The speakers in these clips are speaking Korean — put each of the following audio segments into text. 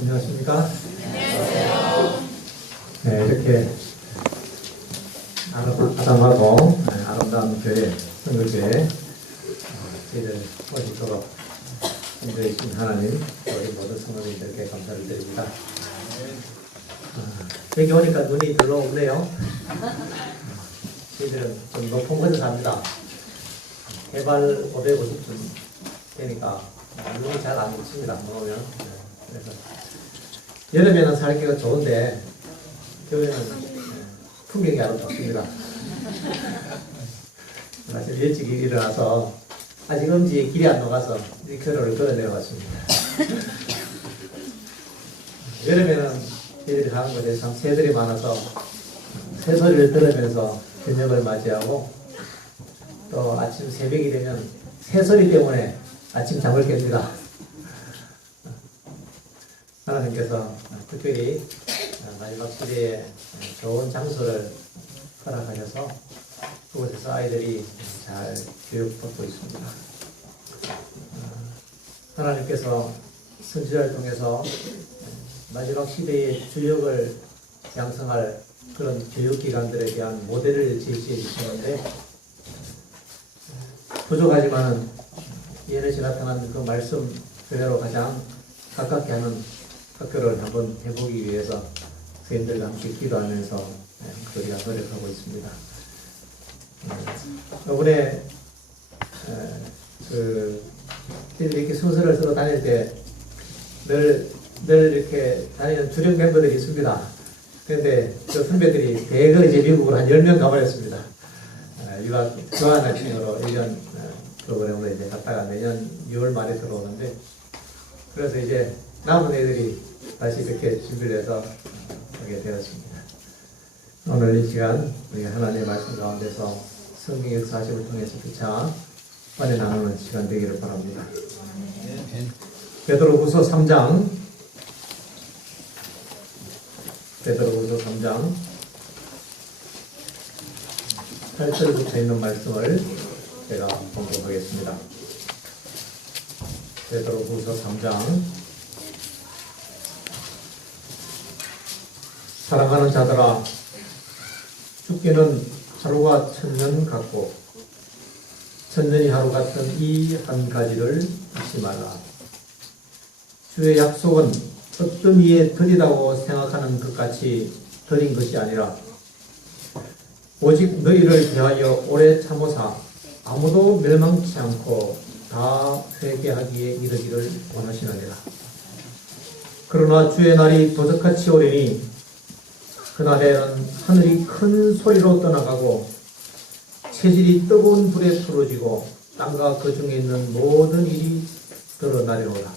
안녕하십니까? 네, 이렇게 아담하고 아름다운 교회, 성교교회 저희들 오시도록 인도해주신 하나님, 우리 모든 성도님들께 감사를 드립니다. 여기 오니까 눈이 별로 없네요. 저희들은 좀 높은 곳에 삽니다. 해발 550쯤 되니까 눈이 잘 안 붙습니다. 오면. 그래서 여름에는 살기가 좋은데 겨울에는 풍경이 아름답습니다. 아침 일찍 일어나서 아직 엄지에 길이 안 녹아서 이 교로를 걸어 내려왔습니다. 여름에는 저희들이 가는 곳에 참 새들이 많아서 새소리를 들으면서 저녁을 맞이하고 또 아침 새벽이 되면 새소리 때문에 아침 잠을 깹니다. 하나님께서 특별히 마지막 시대에 좋은 장소를 허락하셔서 그곳에서 아이들이 잘 교육받고 있습니다. 하나님께서 선지자를 통해서 마지막 시대의 주역을 양성할 그런 교육기관들에 대한 모델을 제시해 주시는데 부족하지만은 예언에 나타난 그 말씀 그대로 가장 가깝게 하는 학교를 한번 해보기 위해서 선생님들과 함께 기도하면서 우리가 노력하고 있습니다. 이번에 이렇게 순서를 서로 다닐 때 늘 이렇게 다니는 주력 멤버들이 있습니다. 그런데 그 선배들이 대거 이제 미국으로 한 10명 가버렸습니다. 유학 교환학생으로 1년 프로그램으로 이제 갔다가 내년 6월 말에 들어오는데 그래서 이제 남은 애들이 다시 이렇게 준비를 해서 하게 되었습니다. 오늘 이 시간 우리 하나님의 말씀 가운데서 성경 역사하심을 통해서 피차 은혜 나누는 시간 되기를 바랍니다. 베드로후서 3장 8절부터 있는 말씀을 제가 공부하겠습니다. 베드로후서 3장 사랑하는 자들아 죽기는 하루가 천년 같고 천년이 하루 같은 이 한 가지를 잊지 말라. 주의 약속은 어떤 이에 드리다고 생각하는 것 같이 드린 것이 아니라 오직 너희를 대하여 오래 참으사 아무도 멸망치 않고 다 회개하기에 이르기를 원하시느니라. 그러나 주의 날이 도적같이 오리니 그날에는 하늘이 큰 소리로 떠나가고 체질이 뜨거운 불에 풀어지고 땅과 그 중에 있는 모든 일이 드러나리로다.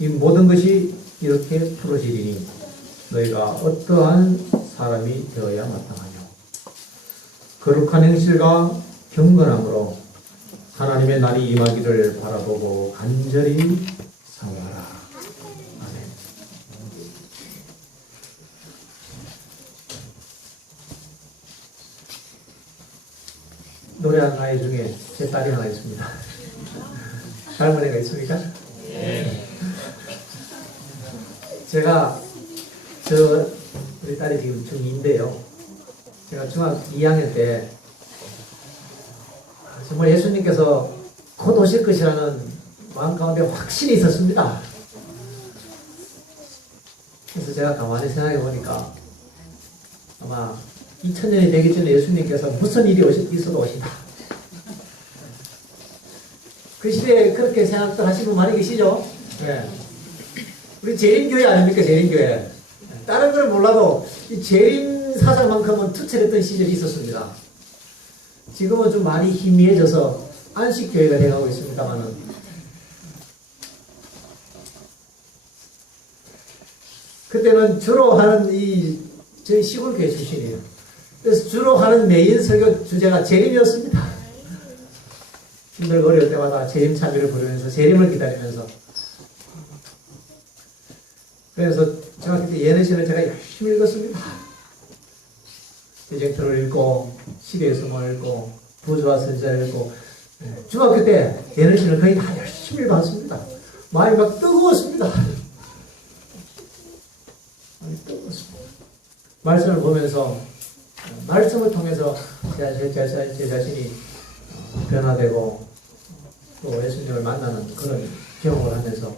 이 모든 것이 이렇게 풀어지리니 너희가 어떠한 사람이 되어야 마땅하뇨. 거룩한 행실과 경건함으로 하나님의 날이 임하기를 바라보고 간절히 사모하라. 아멘. 노래하는 아이 중에 제 딸이 하나 있습니다. 닮은 애가 있습니까? 네. 제가 우리 딸이 지금 중2인데요. 제가 중학교 2학년 때 정말 예수님께서 곧 오실 것이라는 마음 가운데 확신이 있었습니다. 그래서 제가 가만히 생각해 보니까 아마 2000년이 되기 전에 예수님께서 무슨 일이 있어도 오신다. 그 시대에 그렇게 생각들 하시는 분 많이 계시죠? 네. 우리 재림교회 아닙니까? 재림교회. 다른 걸 몰라도 이 재림 사상만큼은 투철했던 시절이 있었습니다. 지금은 좀 많이 희미해져서 안식교회가 되어가고 있습니다만은 그때는 주로 하는 저희 시골교회 출신이에요. 그래서 주로 하는 메인 설교 주제가 재림이었습니다. 힘들고 어려울 때마다 재림 참여를 부르면서 재림을 기다리면서 그래서 중학교 때 예언신을 제가 열심히 읽었습니다. 대쟁터를 읽고 시대의 성을 읽고 부조와 선지자를 읽고 중학교 때 예언신을 거의 다 열심히 읽었습니다. 마음이 막 뜨거웠습니다. 말씀을 보면서 말씀을 통해서 제 자신이 변화되고 또 예수님을 만나는 그런 경험을 하면서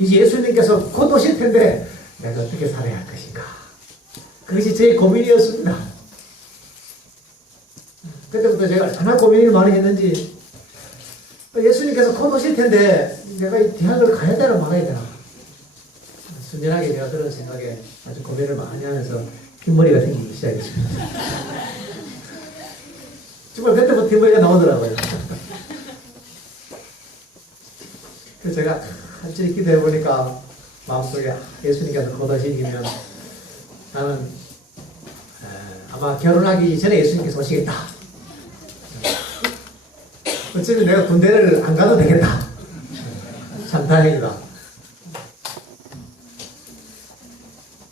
이제 예수님께서 곧 오실 텐데 내가 어떻게 살아야 할 것인가. 그것이 제 고민이었습니다. 그때부터 제가 얼마나 고민을 많이 했는지 예수님께서 곧 오실 텐데 내가 이 대학을 가야 되나 말아야 되나. 순전하게 제가 그런 생각에 아주 고민을 많이 하면서 흰머리가 생기기 시작했습니다. 정말 그때부터 흰머리가 나오더라고요. 그래서 제가 한철 기도해 보니까 마음속에 예수님께서 곧 오시면 나는 아마 결혼하기 전에 예수님께서 오시겠다. 어쩌면 내가 군대를 안 가도 되겠다. 참 다행이다.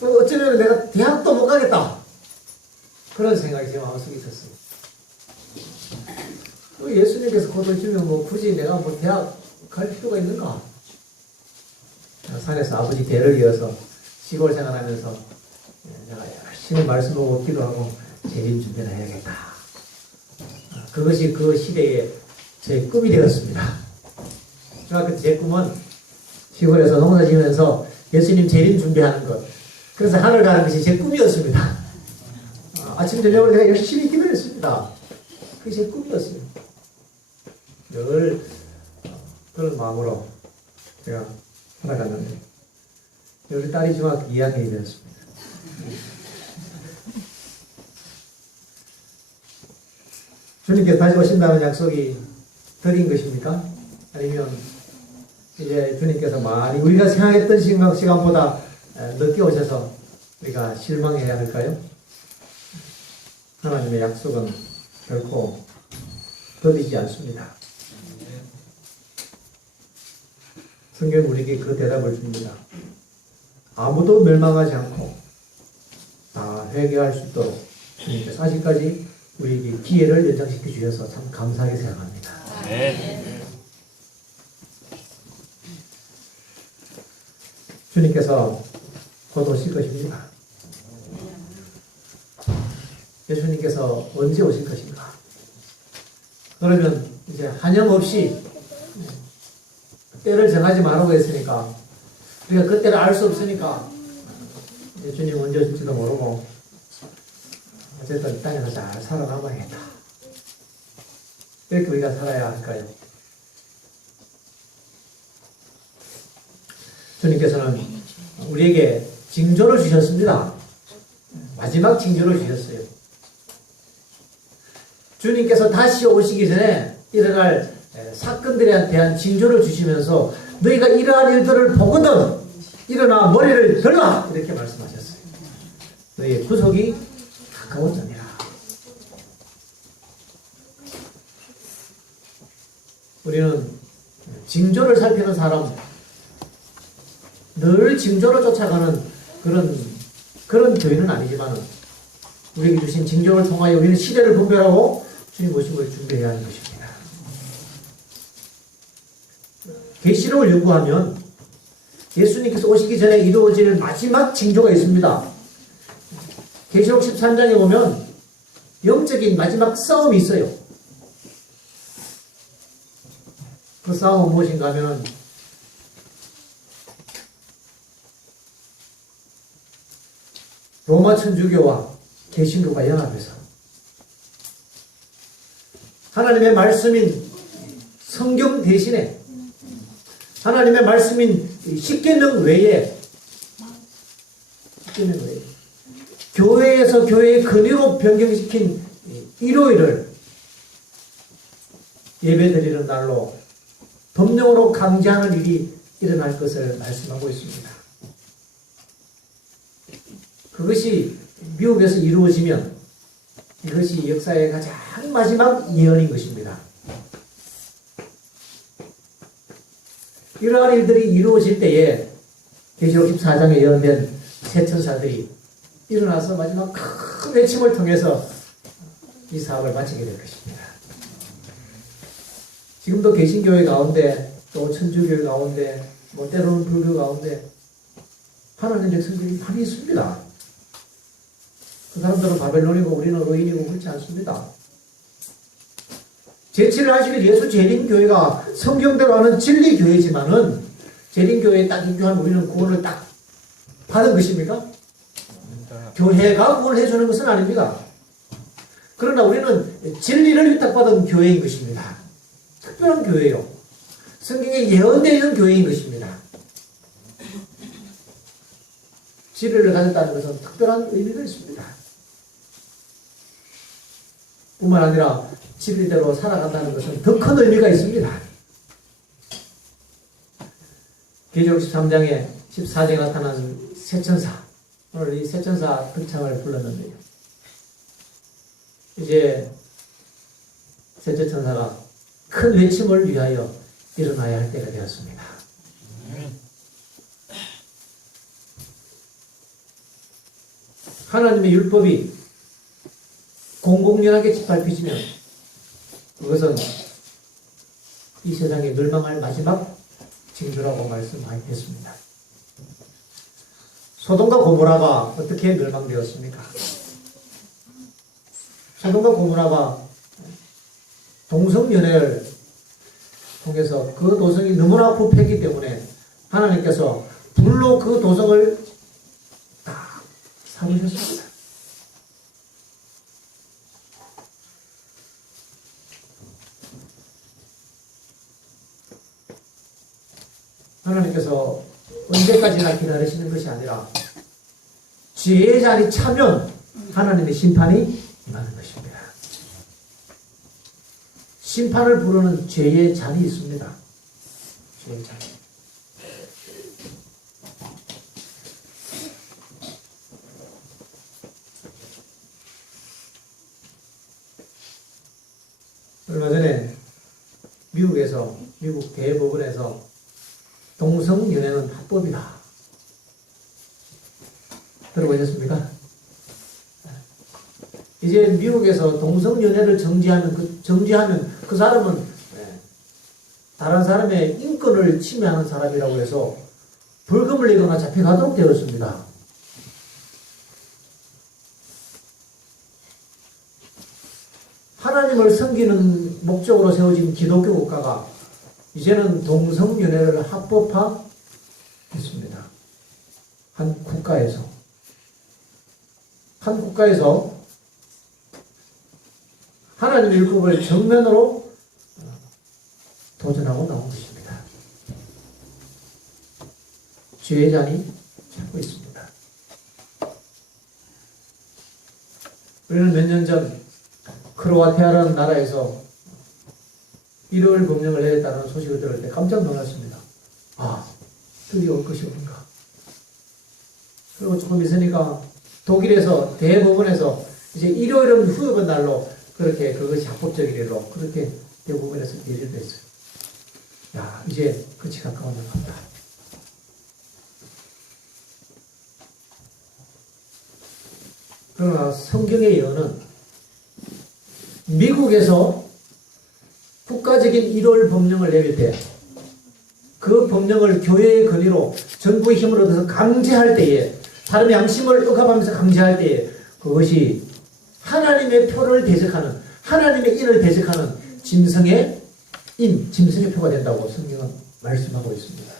또 어쩌면 내가 대학도 못 가겠다. 그런 생각이 제 마음속에 있었어요. 또 예수님께서 곧 오시면 뭐 굳이 내가 뭐 대학 갈 필요가 있는가? 산에서 아버지 대를 이어서 시골 생활하면서 내가 열심히 말씀 보고 기도하고 재림 준비를 해야겠다. 그것이 그 시대의 제 꿈이 되었습니다. 중학교 때 제 꿈은 시골에서 농사 지으면서 예수님 재림 준비하는 것. 그래서 하늘 가는 것이 제 꿈이었습니다. 아침 저녁을 내가 열심히 기도했습니다. 그게 제 꿈이었어요. 늘 그런 마음으로 제가 살아갔는데 우리 딸이 중학교 2학년이 되었습니다. 주님께서 다시 오신다는 약속이 드린 것입니까? 아니면 이제 주님께서 많이 우리가 생각했던 시간보다 늦게 오셔서 우리가 실망해야 할까요? 하나님의 약속은 결코 더디지 않습니다. 성경은 우리에게 그 대답을 줍니다. 아무도 멸망하지 않고 다 회개할 수 있도록 주님께서 아직까지 우리에게 기회를 연장시켜 주셔서 참 감사하게 생각합니다. 네. 주님께서 곧 오실 것입니다. 예수님께서 언제 오실 것인가? 그러면 이제 한염없이 때를 정하지 말라고 했으니까 우리가 그 때를 알 수 없으니까 주님 언제 오실지도 모르고 어쨌든 이 땅에서 잘 살아남아야겠다. 이렇게 우리가 살아야 할까요? 주님께서는 우리에게 징조를 주셨습니다. 마지막 징조를 주셨어요. 주님께서 다시 오시기 전에 일어날 사건들에 대한 징조를 주시면서 너희가 이러한 일들을 보거든 일어나 머리를 들라 이렇게 말씀하셨어요. 너희의 구속이 가까웠느니라. 우리는 징조를 살피는 사람, 늘 징조를 쫓아가는 그런 교회는 아니지만 우리에게 주신 징조를 통하여 우리는 시대를 분별하고 주님 오심을 준비해야 하는 것입니다. 계시록을 연구하면 예수님께서 오시기 전에 이루어질 마지막 징조가 있습니다. 계시록 13장에 보면 영적인 마지막 싸움이 있어요. 그 싸움은 무엇인가 하면 로마 천주교와 개신교가 연합해서 하나님의 말씀인 성경 대신에 하나님의 말씀인 십계명 외에 교회에서 교회의 근위로 변경시킨 일요일을 예배드리는 날로 법령으로 강제하는 일이 일어날 것을 말씀하고 있습니다. 그것이 미국에서 이루어지면 이것이 역사의 가장 마지막 예언인 것입니다. 이러한 일들이 이루어질 때에 계시록 14장에 예언된 새 천사들이 일어나서 마지막 큰 외침을 통해서 이 사업을 마치게 될 것입니다. 지금도 개신교회 가운데 또 천주교회 가운데 뭐 때로는 불교 가운데 하나님의 백성들이 많이 있습니다. 그 사람들은 바벨론이고 우리는 의인이고 그렇지 않습니다. 제7일 예수 재림교회가 성경대로 하는 진리교회지만은 재림교회에 딱 입교한 우리는 구원을 딱 받은 것입니까? 교회가 구원을 해주는 것은 아닙니다. 그러나 우리는 진리를 위탁받은 교회인 것입니다. 특별한 교회요. 성경에 예언되어 있는 교회인 것입니다. 진리를 가졌다는 것은 특별한 의미가 있습니다. 뿐만 아니라 진리대로 살아간다는 것은 더 큰 의미가 있습니다. 계시록 13장에 14장에 나타난 새천사, 오늘 이 새천사 등창을 불렀는데요. 이제 셋째 천사가 큰 외침을 위하여 일어나야 할 때가 되었습니다. 하나님의 율법이 공공연하게 짓밟히지면 그것은 이 세상에 멸망할 마지막 징조라고 말씀하였습니다. 소돔과 고모라가 어떻게 멸망되었습니까? 소돔과 고모라가 동성연애를 통해서 그 도성이 너무나 부패했기 때문에 하나님께서 불로 그 도성을 다 삼으셨습니다. 하나님께서 언제까지나 기다리시는 것이 아니라 죄의 잔이 차면 하나님의 심판이 임하는 것입니다. 심판을 부르는 죄의 잔이 있습니다. 죄의 잔. 얼마 전에 미국에서 미국 대법원에서 동성연애는 합법이다. 들어보셨습니까? 이제 미국에서 동성연애를 정지하면 그 사람은 다른 사람의 인권을 침해하는 사람이라고 해서 벌금을 내거나 잡혀가도록 되었습니다. 하나님을 섬기는 목적으로 세워진 기독교 국가가 이제는 동성연애를 합법화했습니다. 한 국가에서 하나님의 율법을 정면으로 도전하고 나온 것입니다. 죄의 잔이 찾고 있습니다. 우리는 몇 년 전 크로아티아라는 나라에서 일요일 법령을 내렸다는 소식을 들을 때 깜짝 놀랐습니다. 아, 드디어 올 것이 오는가. 그리고 조금 있으니까 독일에서 대법원에서 이제 일요일은 휴업의 날로 그렇게 그것이 합법적인 일로 그렇게 대법원에서 예리를 했어요. 야, 이제 끝이 가까운 것 같다. 그러나 성경의 예언은 미국에서 국가적인 일요일 법령을 내릴 때 그 법령을 교회의 권위로 정부의 힘을 얻어서 강제할 때에 사람의 양심을 억압하면서 강제할 때에 그것이 하나님의 표를 대적하는 하나님의 인을 대적하는 짐승의 표가 된다고 성경은 말씀하고 있습니다.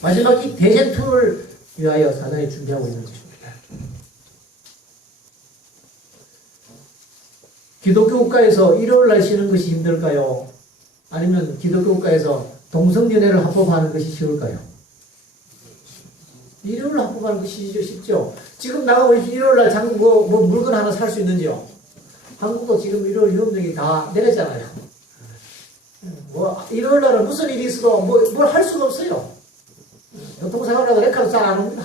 마지막 이 대쟁투를 위하여 사단이 준비하고 있는 것입니다. 기독교 국가에서 일요일날 쉬는 것이 힘들까요? 아니면 기독교 국가에서 동성연애를 합법화하는 것이 쉬울까요? 일요일 합법화하는 것이 쉽죠. 지금 나가고 일요일날 물건 하나 살 수 있는지요? 한국도 지금 일요일 위험령이 다 내렸잖아요. 일요일날은 무슨 일이 있어도 뭘 할 수가 없어요. 교통사고라도 레카도 잘 안 옵니다.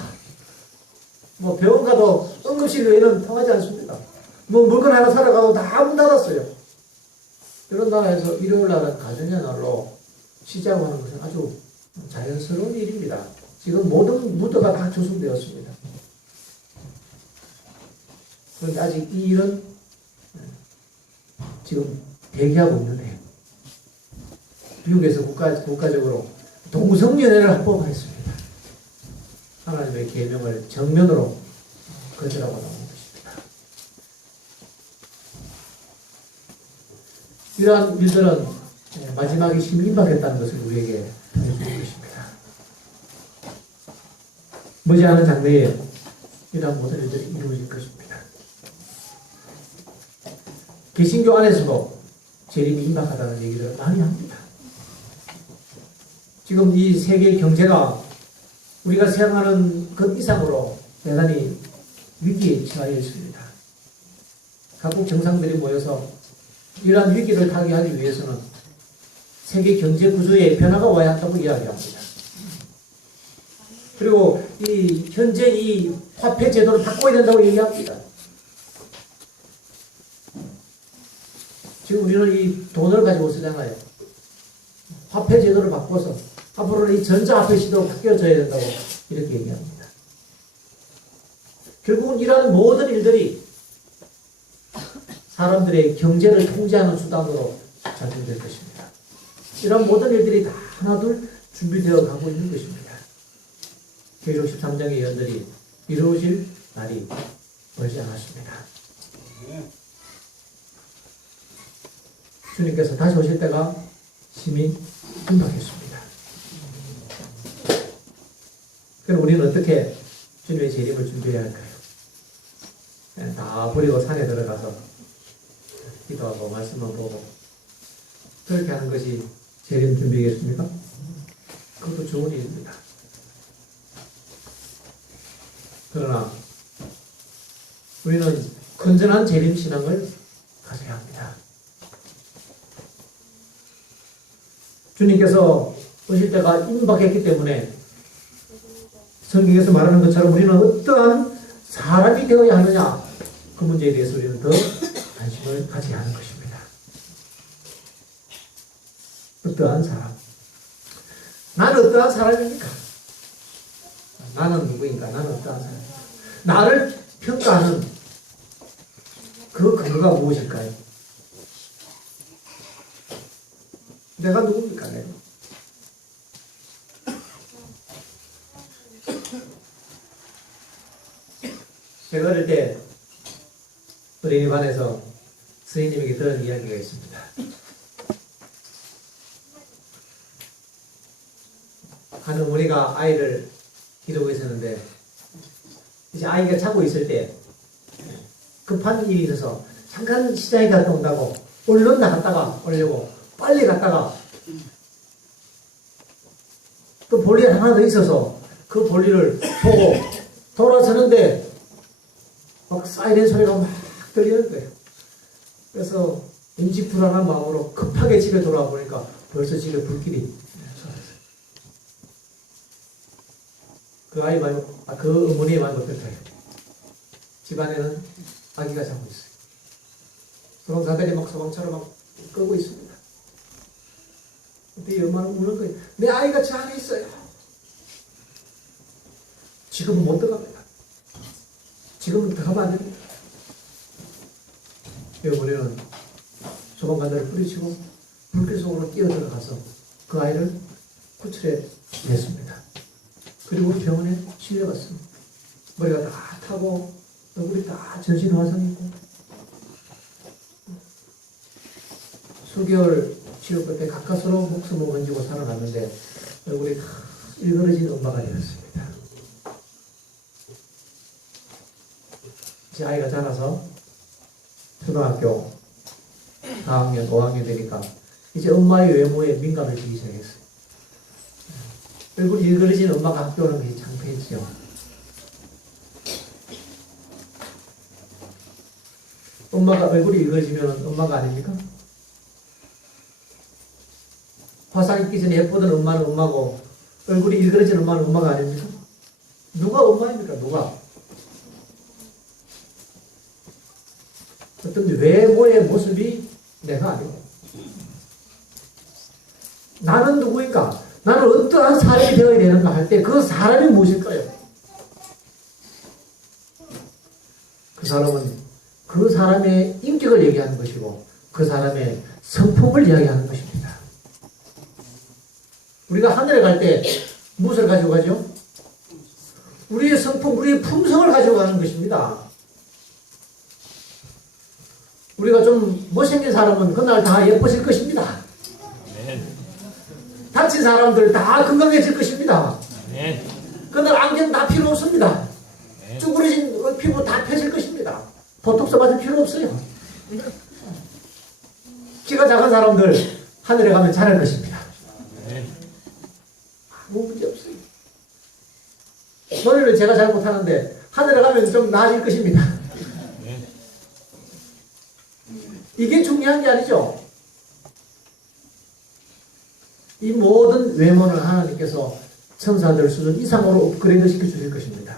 병원 가도 응급실 외에는 통하지 않습니다. 물건 하나 사러 가도 다 문 닫았어요. 이런 나라에서 일요일날은 가정의 날로 쉬자고 하는 것은 아주 자연스러운 일입니다. 지금 모든 무드가 다 조성되었습니다. 그런데 아직 이 일은 지금 대기하고 있는데 미국에서 국가적으로 동성연애를 합법화했습니다. 하나님의 계명을 정면으로 거절하고 나온 것입니다. 이러한 일들은 마지막에 힘이 임박했다는 것을 우리에게 보여주는 것입니다. 머지않은 장래에 이러한 모든 일들이 이루어질 것입니다. 개신교 안에서도 재림이 임박하다는 얘기를 많이 합니다. 지금 이 세계 경제가 우리가 생각하는 것 이상으로 대단히 위기에 처해 있습니다. 각국 정상들이 모여서 이러한 위기를 타개하기 위해서는 세계 경제 구조에 변화가 와야 한다고 이야기합니다. 그리고 이 현재 이 화폐 제도를 바꿔야 된다고 얘기합니다. 지금 우리는 이 돈을 가지고 쓰잖아요. 화폐 제도를 바꿔서 앞으로는 이 전자화폐 시대로 바뀌어져야 된다고 이렇게 얘기합니다. 결국은 이러한 모든 일들이 사람들의 경제를 통제하는 수단으로 작용될 것입니다. 이런 모든 일들이 다 하나둘 준비되어 가고 있는 것입니다. 계시록 13장의 예언들이 이루어질 날이 멀지 않았습니다. 주님께서 다시 오실 때가 심히 임박했습니다. 그럼 우리는 어떻게 주님의 재림을 준비해야 할까요? 다 버리고 산에 들어가서 기도하고 말씀만 보고 그렇게 하는 것이 재림 준비겠습니까? 그것도 좋은 일입니다. 그러나 우리는 건전한 재림 신앙을 가져야 합니다. 주님께서 오실 때가 임박했기 때문에 성경에서 말하는 것처럼 우리는 어떠한 사람이 되어야 하느냐 그 문제에 대해서 우리는 더 관심을 가져야 하는 것입니다. 어떠한 사람? 나는 어떠한 사람입니까? 나는 누구인가? 나는 어떠한 사람입니까? 나를 평가하는 그 근거가 무엇일까요? 내가 누굽니까? 내가? 제가 어릴 때 어린이반에서 선생님에게 들은 이야기가 있습니다. 한 어머니가 아이를 기르고 있었는데 이제 아이가 자고 있을 때 급한 일이 있어서 잠깐 시장에 갔다 온다고 얼른 나갔다가 오려고 빨리 갔다가 또 볼일 하나 더 있어서 그 볼일을 보고 돌아서는데 막 사이렌 소리가 막 들리는 거예요. 그래서 왠지 불안한 마음으로 급하게 집에 돌아와 보니까 벌써 집에 불길이 쏟았어요. 그 아이 말고, 그 어머니 말고 어떨까요? 집안에는 아기가 자고 있어요. 소방사들이 막 소방차로 막 끄고 있습니다. 그때 이 엄마는 우는 거예요. 내 아이가 저 안에 있어요. 지금은 못 들어갑니다. 지금은 들어가면 안 됩니다. 이 어머니는 소방관들을 뿌리치고 불길 속으로 뛰어 들어가서 그 아이를 구출해 냈습니다. 그리고 병원에 실려갔습니다. 머리가 다 타고 얼굴이 다 전신 화상이고 수개월 치료 끝에 가까스로 목숨을 건지고 살아났는데 얼굴이 다 일그러진 엄마가 되었습니다. 제 아이가 자라서 초등학교 4학년, 5학년 되니까 이제 엄마의 외모에 민감을 주기 시작했어요. 얼굴이 일그러진 엄마가 학교 오는 것이 창피했지요. 엄마가 얼굴이 일그러지면 엄마가 아닙니까? 화상 입기 전에 예쁘던 엄마는 엄마고 얼굴이 일그러진 엄마는 엄마가 아닙니까? 누가 엄마입니까? 누가? 어떤 외모의 모습이 내가 아니고 나는 누구인가? 나는 어떠한 사람이 되어야 되는가 할 때 그 사람이 무엇일까요? 그 사람은 그 사람의 인격을 얘기하는 것이고 그 사람의 성품을 이야기하는 것입니다. 우리가 하늘에 갈 때 무엇을 가지고 가죠? 우리의 성품, 우리의 품성을 가지고 가는 것입니다. 우리가 좀 못생긴 사람은 그날 다 예뻐질 것입니다. 다친 사람들 다 건강해질 것입니다. 그날 안경 다 필요 없습니다. 쭈그러진 피부 다 펴질 것입니다. 보톡스 맞을 필요 없어요. 키가 작은 사람들 하늘에 가면 잘할 것입니다. 아무 문제 없어요. 노래를 제가 잘 못하는데 하늘에 가면 좀 나아질 것입니다. 이게 중요한 게 아니죠. 이 모든 외모는 하나님께서 천사들 수준 이상으로 업그레이드 시켜주실 것입니다.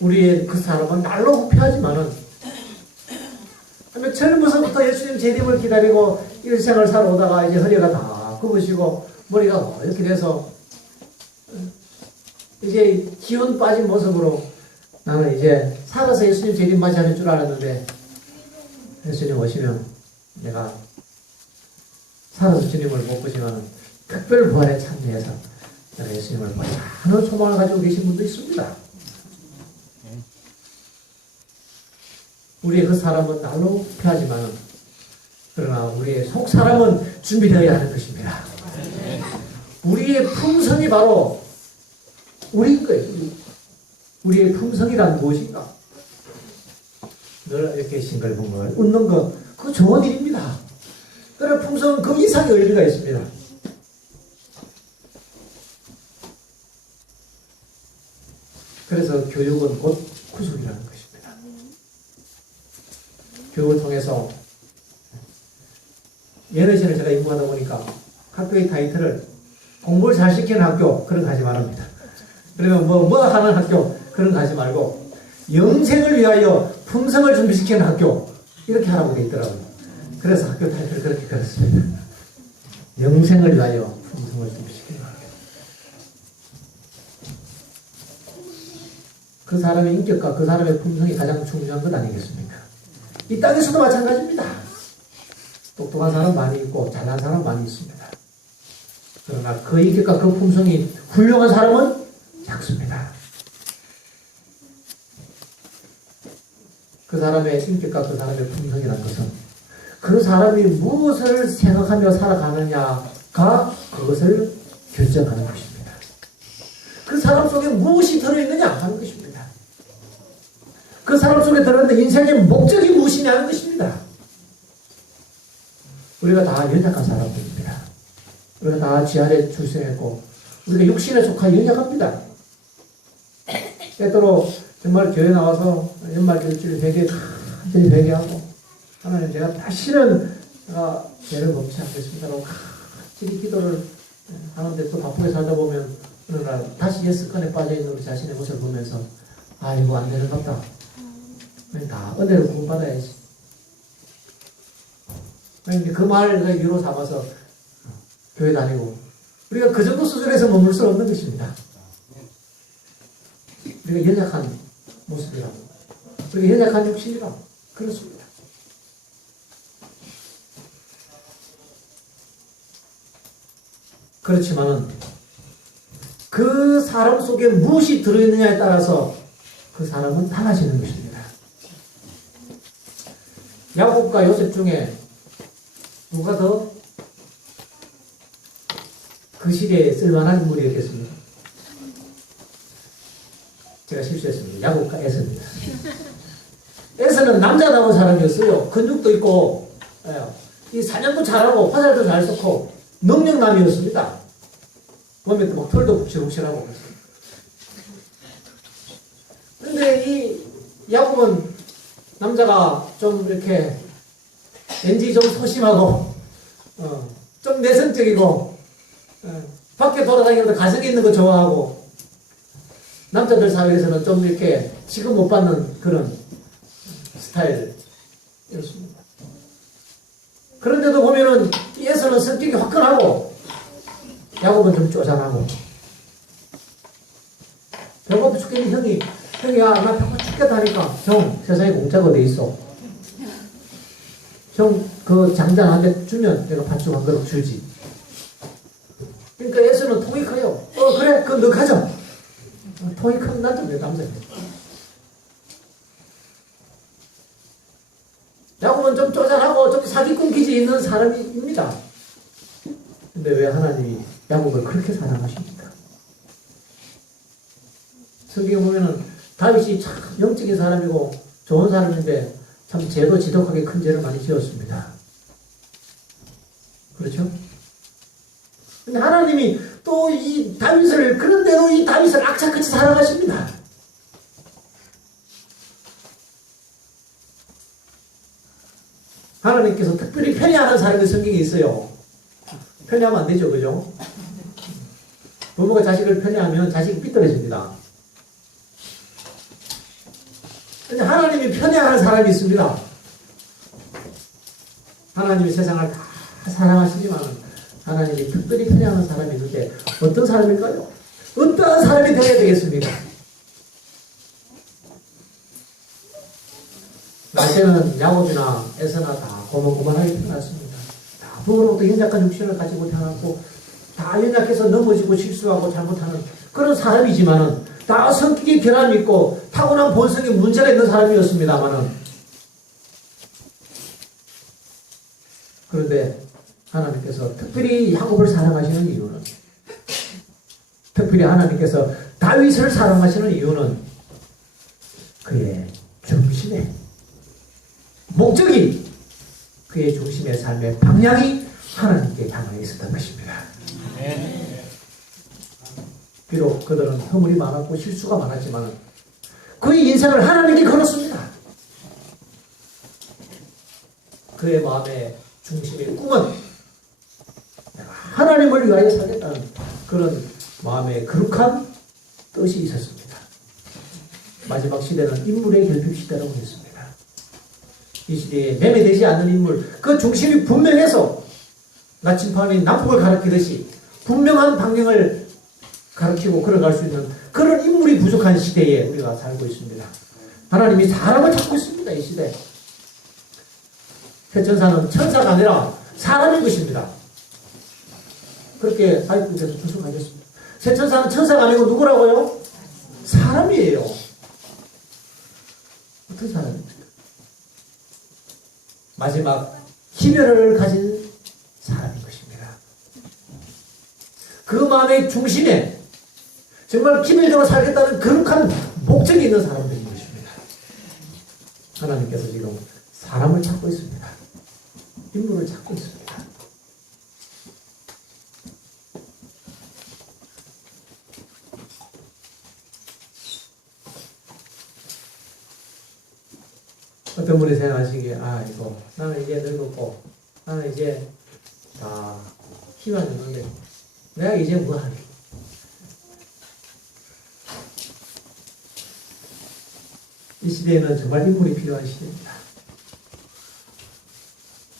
우리의 그 사람은 날로 후패하지만은 젊어서부터 예수님 재림을 기다리고 일생을 살아오다가 이제 허리가 다 굽으시고 머리가 이렇게 돼서 이제 기운 빠진 모습으로 나는 이제 살아서 예수님 재림 맞이하는 줄 알았는데 예수님 오시면 내가 살아서 주님을 못 보지만 특별 부활에 참여해서 내가 예수님을 보자 하는 소망을 가지고 계신 분도 있습니다. 우리의 그 사람은 날로 피하지만 그러나 우리의 속 사람은 준비되어야 하는 것입니다. 우리의 품성이 바로 우리인 거예요. 우리의 품성이란 무엇인가? 늘 이렇게 싱글벙글 웃는 거, 그거 좋은 일입니다. 그러나 품성은 그 이상의 의미가 있습니다. 그래서 교육은 곧 구속이라는 것입니다. 교육을 통해서 예능신을 제가 연구하다 보니까 학교의 타이틀을 공부를 잘 시키는 학교 그런 거 하지 말합니다. 그러면 뭐 하는 학교 그런 거 하지 말고 영생을 위하여 품성을 준비시키는 학교 이렇게 하라고 되어 있더라고요. 그래서 학교 타이틀을 그렇게 그렸습니다. 영생을 위하여 품성을 준비시키는 학교. 그 사람의 인격과 그 사람의 품성이 가장 중요한 것 아니겠습니까? 이 땅에서도 마찬가지입니다. 똑똑한 사람 많이 있고 잘난 사람 많이 있습니다. 그러나 그 인격과 그 품성이 훌륭한 사람은 작습니다. 그 사람의 인격과 그 사람의 품성이라는 것은 그 사람이 무엇을 생각하며 살아가느냐가 그것을 결정하는 것입니다. 그 사람 속에 무엇이 들어있느냐 하는 것입니다. 그 사람 속에 들어있는 인생의 목적이 무엇이냐는 것입니다. 우리가 다 연약한 사람들입니다. 우리가 다 지하에 출생했고 우리가 육신에 속한 연약합니다. 때때로 정말 교회 나와서 연말 일주일 회개 간절히 회개하고 하나님 제가 다시는 죄를 범치 않겠습니다라고 간절히 기도를 하는데 또 바쁘게 살다 보면 어느 날 다시 옛습관에 빠져있는 우리 자신의 모습을 보면서 아 이거 안 되는 것 같다. 다 은혜를 구원받아야지. 그 말을 위로 삼아서 교회 다니고 우리가 그 정도 수준에서 머물 수 없는 것입니다. 우리가 연약한 모습이라고 우리가 연약한 육신이라고 그렇습니다. 그렇지만은 그 사람 속에 무엇이 들어있느냐에 따라서 그 사람은 달라지는 것입니다. 야곱과 요셉 중에 누가 더 그 시대에 쓸만한 인물이었겠습니까? 제가 실수했습니다. 야곱과 에서입니다. 에서는 남자다운 사람이었어요. 근육도 있고 이 사냥도 잘하고 화살도 잘 쏘고 능력남이었습니다. 보면 막 털도 푹실푹실하고 그런데 이 야곱은 남자가 좀 이렇게 왠지 좀 소심하고 좀 내성적이고 밖에 돌아다니면서 가성이 있는 거 좋아하고 남자들 사회에서는 좀 이렇게 취급 못 받는 그런 스타일이었습니다. 그런데도 보면은 에서는 성격이 화끈하고 야곱은 좀 쪼잔하고 배고파 죽겠는 형이야 나 배고파 죽겠다 하니까 형 세상에 공짜가 어디 있어. 형 그 장장 한 대 주면 내가 팥죽 한 그릇 주지. 그러니까 에서는 통이 커요. 그래 그거 너 가져. 통이 큰 남자입니다. 남자입니다. 야곱은 좀 쪼잔하고 좀 사기꾼 기질이 있는 사람입니다. 근데 왜 하나님이 야곱을 그렇게 사랑하십니까? 성경에 보면은 다윗이 참 영적인 사람이고 좋은 사람인데 참 죄도 지독하게 큰 죄를 많이 지었습니다. 그렇죠? 근데 하나님이 또 이 다윗을, 그런데도 이 다윗을 악착같이 사랑하십니다. 하나님께서 특별히 편애하는 사람의 성경이 있어요. 편애하면 안 되죠, 그죠? 부모가 자식을 편애하면 자식이 삐뚤어집니다. 근데 하나님이 편애하는 사람이 있습니다. 하나님이 세상을 다 사랑하시지만 하나님이 특별히 편애하는 사람이 있는데 어떤 사람일까요? 어떠한 사람이 되어야 되겠습니까? 낮에는 야곱이나 에서나 다 고만고만하게 태어났습니다. 다 부모로부터 연약한 육신을 가지고 태어났고 다 연약해서 넘어지고 실수하고 잘못하는 그런 사람이지만은 다 성격이 결함이 있고 타고난 본성에 문제가 있는 사람이었습니다만은 그런데 하나님께서 특별히 야곱을 사랑하시는 이유는 특별히 하나님께서 다윗을 사랑하시는 이유는 그의 중심에 목적이 그의 중심의 삶의 방향이 하나님께 향해 있었던 것입니다. 비록 그들은 허물이 많았고 실수가 많았지만 그의 인생을 하나님께 걸었습니다. 그의 마음의 중심의 꿈은 내가 하나님을 위하여 살겠다는 그런 마음의 거룩한 뜻이 있었습니다. 마지막 시대는 인물의 결핍 시대라고 했습니다. 이 시대에 매매되지 않는 인물, 그 중심이 분명해서 나침반이 남북을 가리키듯이 분명한 방향을 가르치고 걸어갈 수 있는 그런 인물이 부족한 시대에 우리가 살고 있습니다. 하나님이 사람을 찾고 있습니다. 이 시대. 새천사는 천사가 아니라 사람인 것입니다. 그렇게 사회국에서 추측하겠습니다. 새천사는 천사가 아니고 누구라고요? 사람이에요. 어떤 사람입니까? 마지막 희별을 가진 사람인 것입니다. 그 마음의 중심에 정말 기별적으로 살겠다는 거룩한 목적이 있는 사람들인 것입니다. 하나님께서 지금 사람을 찾고 있습니다. 인물을 찾고 있습니다. 어떤 분이 생각하시기에 이거 나는 이제 늙었고 나는 이제 다 희망이 없는데 내가 이제 뭐 하니? 이 시대에는 정말 인물이 필요한 시대입니다.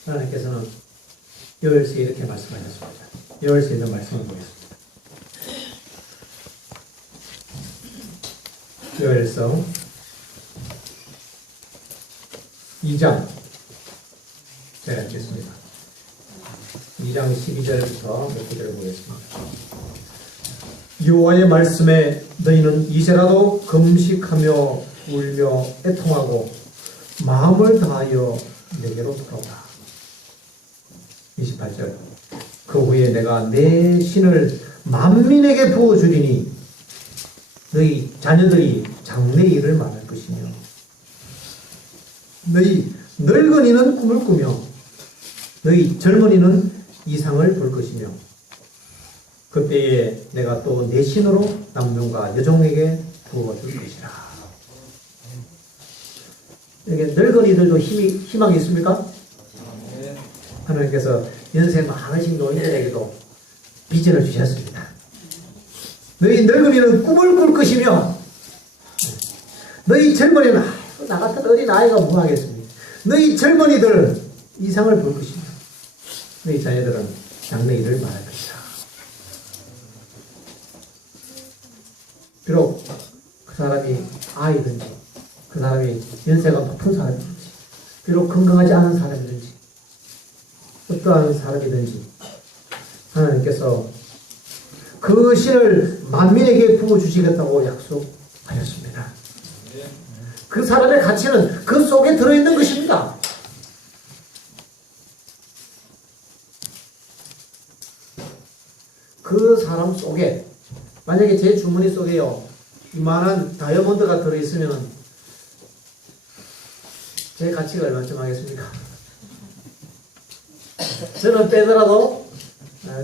하나님께서는 요엘서에 이렇게 말씀하셨습니다. 요엘서에 있는 말씀을 보겠습니다. 요엘서 2장 제가 읽겠습니다. 2장 12절부터 몇 구절을 보겠습니다. 여호와의 말씀에 너희는 이제라도 금식하며 울며 애통하고 마음을 다하여 내게로 돌아오라. 28절 그 후에 내가 내 신을 만민에게 부어주리니 너희 자녀들이 장래 일을 말할 것이며 너희 늙은이는 꿈을 꾸며 너희 젊은이는 이상을 볼 것이며 그때에 내가 또 내 신으로 남녀가 여종에게 부어줄 것이라. 이게 늙은이들도 희망이 있습니까? 하나님께서 연세 많으신 노인들에게도 비전을 주셨습니다. 너희 늙은이는 꿈을 꿀 것이며 너희 젊은이는 나 같은 어린 아이가 뭐 하겠습니까? 너희 젊은이들 이상을 볼 것이며 너희 자녀들은 장래 일을 말할 것이다. 비록 그 사람이 아이든지 그 사람이 연세가 높은 사람이든지 비록 건강하지 않은 사람이든지 어떠한 사람이든지 하나님께서 그 신을 만민에게 부어주시겠다고 약속하셨습니다. 그 사람의 가치는 그 속에 들어있는 것입니다. 그 사람 속에 만약에 제 주머니 속에요 이만한 다이아몬드가 들어있으면 제 가치가 얼마쯤 하겠습니까? 저는 빼더라도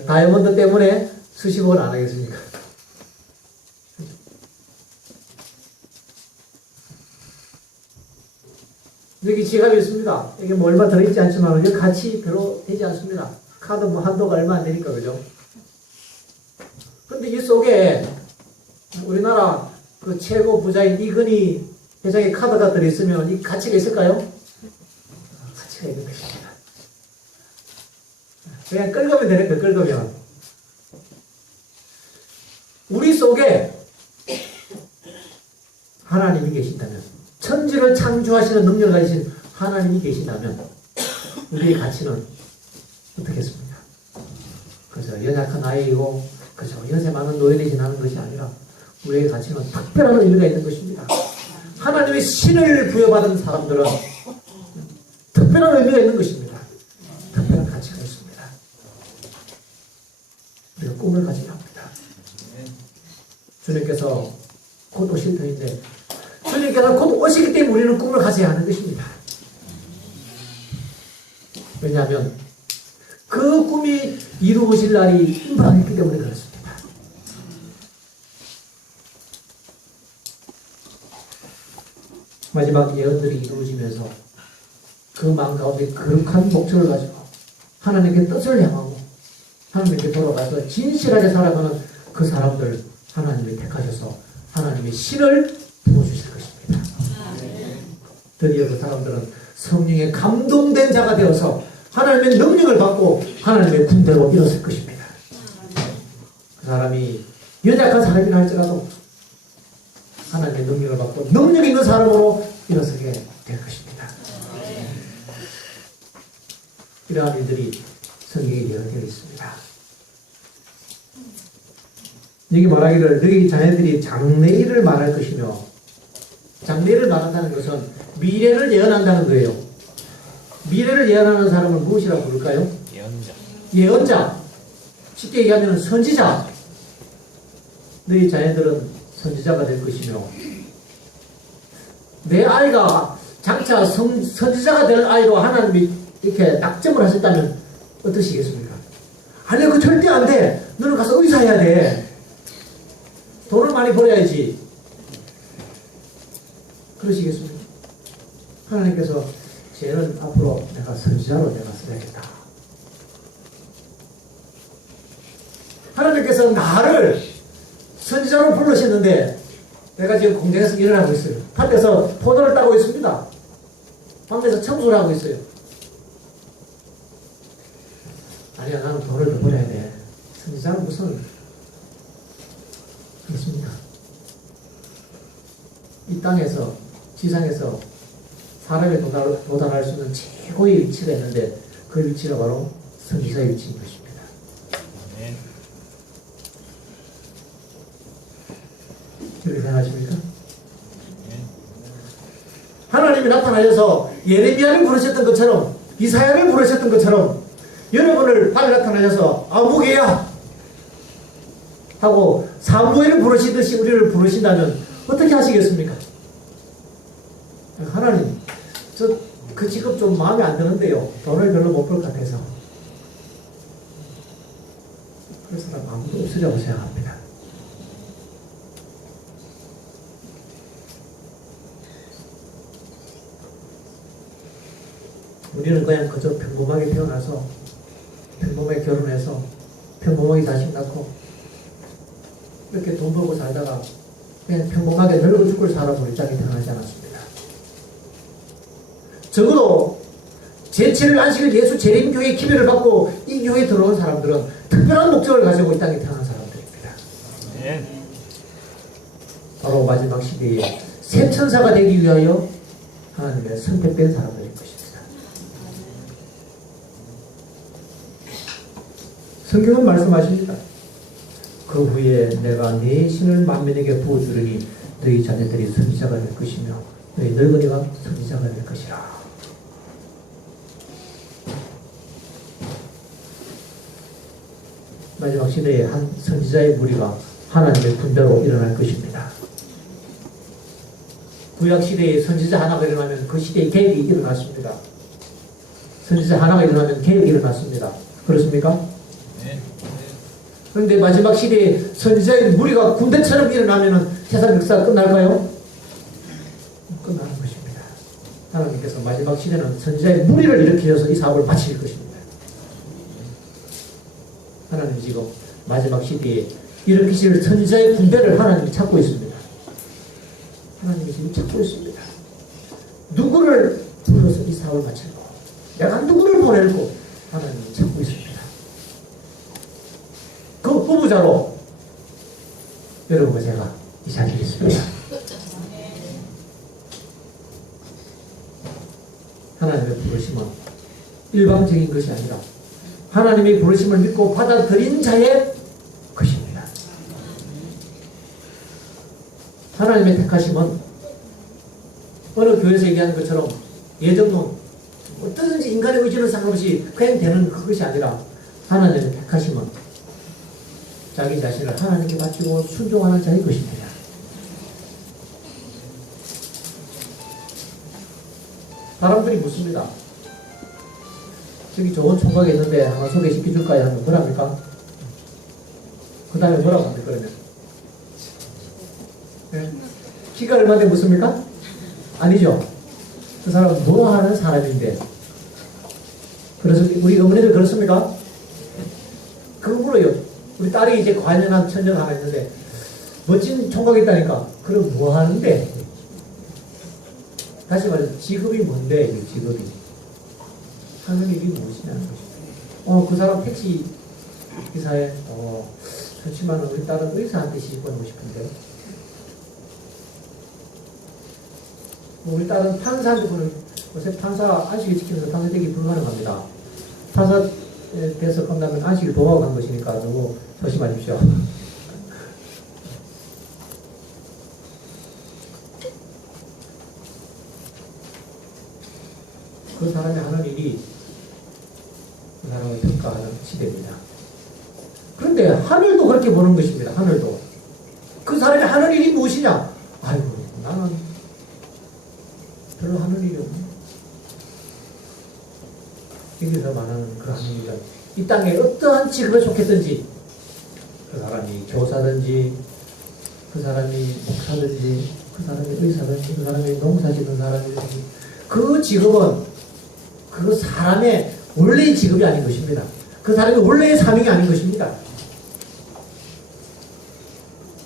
다이아몬드 때문에 수십억은 안 하겠습니까? 여기 지갑이 있습니다. 이게 뭐 얼마 들어있지 않지만 여기 가치 별로 되지 않습니다. 카드 뭐 한도가 얼마 안 되니까 그죠? 근데 이 속에 우리나라 그 최고 부자인 이건희 회장의 카드가 들어있으면 이 가치가 있을까요? 가치가 있는 것입니다. 그냥 긁으면 되는 거예요. 긁으면. 우리 속에 하나님이 계신다면, 천지를 창조하시는 능력을 가지신 하나님이 계신다면 우리의 가치는 어떻겠습니까? 그저 연약한 아이이고 그저 연세 많은 노인이 지나는 것이 아니라 우리의 가치는 특별한 의미가 있는 것입니다. 하나님의 신을 부여받은 사람들은 특별한 의미가 있는 것입니다. 특별한 가치가 있습니다. 우리가 꿈을 가져야 합니다. 주님께서 곧 오실 터인데 주님께서 곧 오시기 때문에 우리는 꿈을 가져야 하는 것입니다. 왜냐하면 그 꿈이 이루어질 날이 임박했기 때문에 그렇습니다. 마지막 예언들이 이루어지면서 그 마음 가운데 거룩한 목적을 가지고 하나님께 뜻을 향하고 하나님께 돌아가서 진실하게 살아가는 그 사람들 하나님이 택하셔서 하나님의 신을 부어주실 것입니다. 드디어 그 사람들은 성령에 감동된 자가 되어서 하나님의 능력을 받고 하나님의 군대로 일어설 것입니다. 그 사람이 연약한 사람이라 할지라도 하나님의 능력을 받고 능력 있는 사람으로 일어서게 될 것입니다. 이러한 일들이 성경에 예언되어 있습니다. 여기 말하기를 너희 자녀들이 장래일을 말할 것이며, 장래일을 말한다는 것은 미래를 예언한다는 거예요. 미래를 예언하는 사람을 무엇이라고 부를까요? 예언자. 예언자. 쉽게 얘기하면 선지자. 너희 자녀들은 선지자가 될 것이며, 내 아이가 장차 선지자가 될 아이로 하나님이 이렇게 낙점을 하셨다면 어떠시겠습니까? 아니, 그거 절대 안 돼. 너는 가서 의사해야 돼. 돈을 많이 벌어야지. 그러시겠습니까? 하나님께서 쟤는 앞으로 내가 선지자로 내가 써야겠다. 하나님께서 나를 선지자로 부르셨는데 내가 지금 공장에서 일을 하고 있어요. 밭에서 포도를 따고 있습니다. 밤에서 청소를 하고 있어요. 아니야, 나는 돈을 더 벌어야 돼. 선지자는 무슨 그렇습니까? 이 땅에서 지상에서 사람이 도달할 수 있는 최고의 위치가 있는데 그 위치가 바로 선지자의 위치인 것입니다. 네. 그렇게 생각하십니까? 하나님이 나타나셔서 예레미야를 부르셨던 것처럼 이사야를 부르셨던 것처럼 여러분을 빨리 나타나셔서 아무개야 하고 사무엘을 부르시듯이 우리를 부르신다면 어떻게 하시겠습니까? 하나님, 저 그 직업 좀 마음에 안 드는데요. 돈을 별로 못 벌 것 같아서. 그 사람 아무도 없으리라고 생각합니다. 우리는 그냥 그저 평범하게 태어나서 평범하게 결혼해서 평범하게 자식 낳고 이렇게 돈 벌고 살다가 그냥 평범하게 늙어 죽을 사람으로 이 땅에 태어나지 않았습니다. 적어도 제7일 안식일 예수 재림교회 기별을 받고 이 교회에 들어온 사람들은 특별한 목적을 가지고 이 땅에 태어난 사람들입니다. 네. 바로 마지막 시대에 새 천사가 되기 위하여 하나님의 선택된 사람들일 것입니다. 성경은 말씀하십니다. 그 후에 내가 네 신을 만민에게 부어주리니 너희 자녀들이 선지자가 될 것이며 너희 늙은이가 선지자가 될 것이라. 마지막 시대에 한 선지자의 무리가 하나님의 군대로 일어날 것입니다. 구약 시대에 선지자 하나가 일어나면 그 시대에 개혁이 일어났습니다. 선지자 하나가 일어나면 개혁이 일어났습니다. 그렇습니까? 그런데 마지막 시대에 선지자의 무리가 군대처럼 일어나면 세상 역사가 끝날까요? 끝나는 것입니다. 하나님께서 마지막 시대는 선지자의 무리를 일으키셔서 이 사업을 마칠 것입니다. 하나님 지금 마지막 시대에 일으키실 선지자의 군대를 하나님이 찾고 있습니다. 하나님이 지금 찾고 있습니다. 누구를 불러서 이 사업을 마칠고 내가 누구를 보낼고 하나님이 찾고 있습니다. 그 후보자로 여러분과 제가 이 자리에 있습니다. 하나님의 부르심은 일방적인 것이 아니라 하나님의 부르심을 믿고 받아들인 자의 것입니다. 하나님의 택하심은 어느 교회에서 얘기하는 것처럼 예정론 어떠든지 인간의 의지는 상관없이 그냥 되는 그것이 아니라 하나님의 택하심은 자기 자신을 하나님께 바치고 순종하는 자의 것입니다. 사람들이 묻습니다. 저기 좋은 총각이 있는데 하나 소개시켜 줄까요? 하면 뭐랍니까? 그 다음에 뭐라고 합니까? 그러면 네? 키가 얼마인데 묻습니까? 아니죠. 그 사람은 뭐 하는 사람인데. 그래서 우리 어머니들 그렇습니까? 그거 물어요. 우리 딸이 이제 관련한 천녀가 하나 있는데 멋진 총각이 있다니까. 그럼 뭐 하는데? 다시 말해서 직업이 뭔데? 이 직업이 하는 일이 무엇이냐는 것입니다. 그 사람 택시 기사에 좋지만 우리 딸은 의사한테 시집보내고 싶은데 우리 딸은 판사한테 보는 요새 판사 안식일 지키면서 판사 되기 불가능합니다. 판사 돼서 끝나면 안식일 도하고 간 것이니까 너무 조심하십시오. 그 사람이 하는 일이 그 사람을 평가하는 시대입니다. 그런데 하늘도 그렇게 보는 것입니다. 하늘도. 그 사람이 하는 일이 무엇이냐? 아이고 나는 별로 하는 일이 없네. 여기서 말하는 그 하는 일은 이 땅에 어떠한 직업에 속했든지 그 사람이 교사든지 그 사람이 목사든지 그 사람이 의사든지 그 사람이 농사 짓는 사람이든지 그 직업은 그 사람의 원래의 직업이 아닌 것입니다. 그 사람의 원래의 사명이 아닌 것입니다.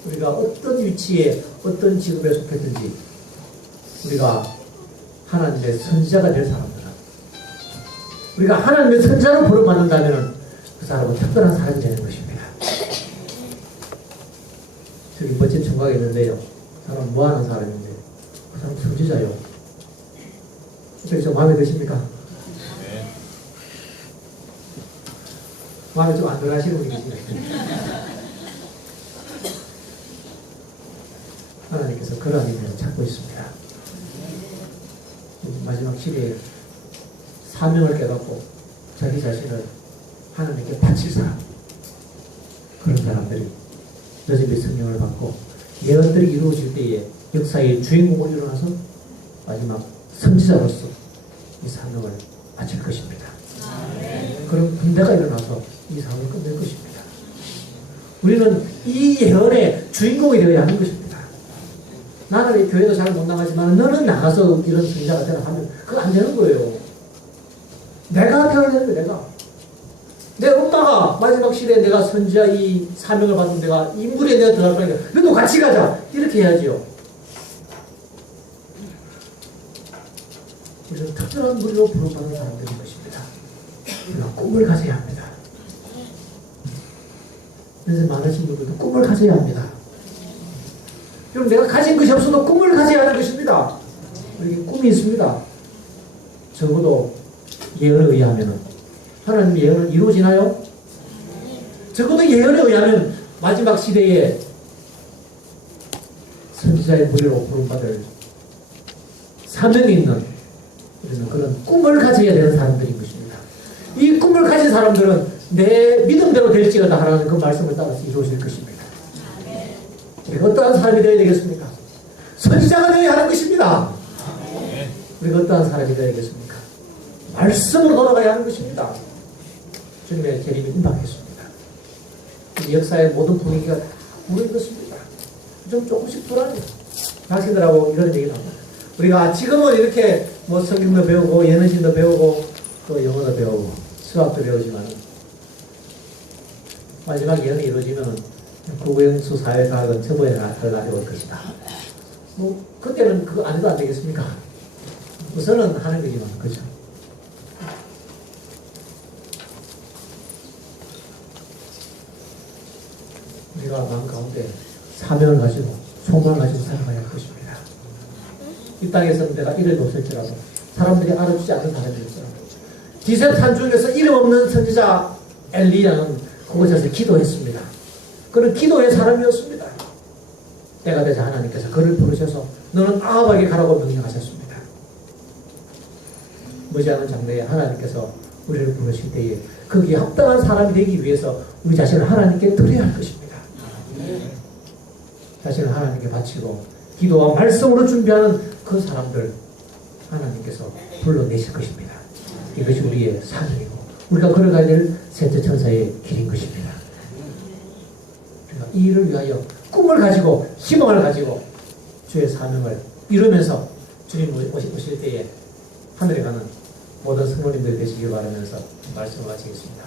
우리가 어떤 위치에 어떤 직업에 속했든지 우리가 하나님의 선지자가 될 사람들은 우리가 하나님의 선지자로 부름받는다면 그 사람은 특별한 사람이 되는 것입니다. 저기 멋진 총각이 있는데요. 그 사람 뭐하는 사람인데 그 사람 선지자요. 어떻게 좀 마음에 드십니까? 네. 마음에 좀 안 들어가시는 분이 계시네요. 하나님께서 그러한 인연을 찾고 있습니다. 마지막 시대에 사명을 깨닫고 자기 자신을 하나님께 바칠 사람, 그런 사람들이 여전히 성령을 받고 예언들이 이루어질 때에 역사의 주인공으로 일어나서 마지막 선지자로서 이 사명을 바칠 것입니다. 그런 군대가 일어나서 이 사업을 끝낼 것입니다. 우리는 이 예언의 주인공이 되어야 하는 것입니다. 나는 이 교회도 잘 못 나가지만 너는 나가서 이런 선지자가 되라 하면 그거 안 되는 거예요. 내가 되어야 되는데 내 엄마가 마지막 시대에 내가 선지자 이 사명을 받은 내가 인물에 내가 들어갈 거니까 너도 같이 가자 이렇게 해야지요. 우리는 특별한 무리로 부름받는 사람들인 것입니다. 우리가 꿈을 가져야 합니다. 그래서 많으신 분들도 꿈을 가져야 합니다. 여러분 내가 가진 것이 없어도 꿈을 가져야 하는 것입니다. 우리에게 꿈이 있습니다. 적어도 예언에 의하면 하나님의 예언은 이루어지나요? 적어도 예언에 의하면 마지막 시대에 선지자의 무리로 부름받을 사명이 있는 우리는 그런 꿈을 가져야 되는 사람들인 것입니다. 이 꿈을 가진 사람들은 내 믿음대로 될지어다 하라는 그 말씀을 따라서 이루어질 것입니다. 우리가 어떠한 사람이 되어야 되겠습니까? 선지자가 되어야 하는 것입니다. 우리가 어떠한 사람이 되어야겠습니까? 말씀으로 돌아가야 하는 것입니다. 주님의 재림이 임박했습니다. 이 역사의 모든 분위기가 무너진 것입니다. 좀 조금씩 불안해요. 당신들하고 이런 얘기 나옵니다. 우리가 지금은 이렇게 뭐 성경도 배우고 예능신도 배우고 또 영어도 배우고 수학도 배우지만 마지막 예언이 이루어지면 국영수 사회과학은 접어야 할 날이 올 것이다. 뭐 그때는 그거 안 해도 안 되겠습니까? 우선은 하는 거지만 그렇죠. 우리가 마음 가운데 사명을 가지고 소망을 가지고 살아가야 할 것입니다. 이 땅에서는 내가 이름이 없을지라도 사람들이 알아주지 않는 사람들일지라도 디세탄 중에서 이름 없는 선지자 엘리야는 그곳에서 기도했습니다. 그는 기도의 사람이었습니다. 때가 되자 하나님께서 그를 부르셔서 너는 아합에게 가라고 명령하셨습니다. 머지않은 장래에 하나님께서 우리를 부르실 때에 거기에 합당한 사람이 되기 위해서 우리 자신을 하나님께 드려야 할 것입니다. 자신을 하나님께 바치고 기도와 말씀으로 준비하는 그 사람들 하나님께서 불러내실 것입니다. 이것이 우리의 사명이고 우리가 걸어가야 될 셋째 천사의 길인 것입니다. 우리가 이 일을 위하여 꿈을 가지고 희망을 가지고 주의 사명을 이루면서 주님 오실 때에 하늘에 가는 모든 성도님들이 되시길 바라면서 말씀을 마치겠습니다.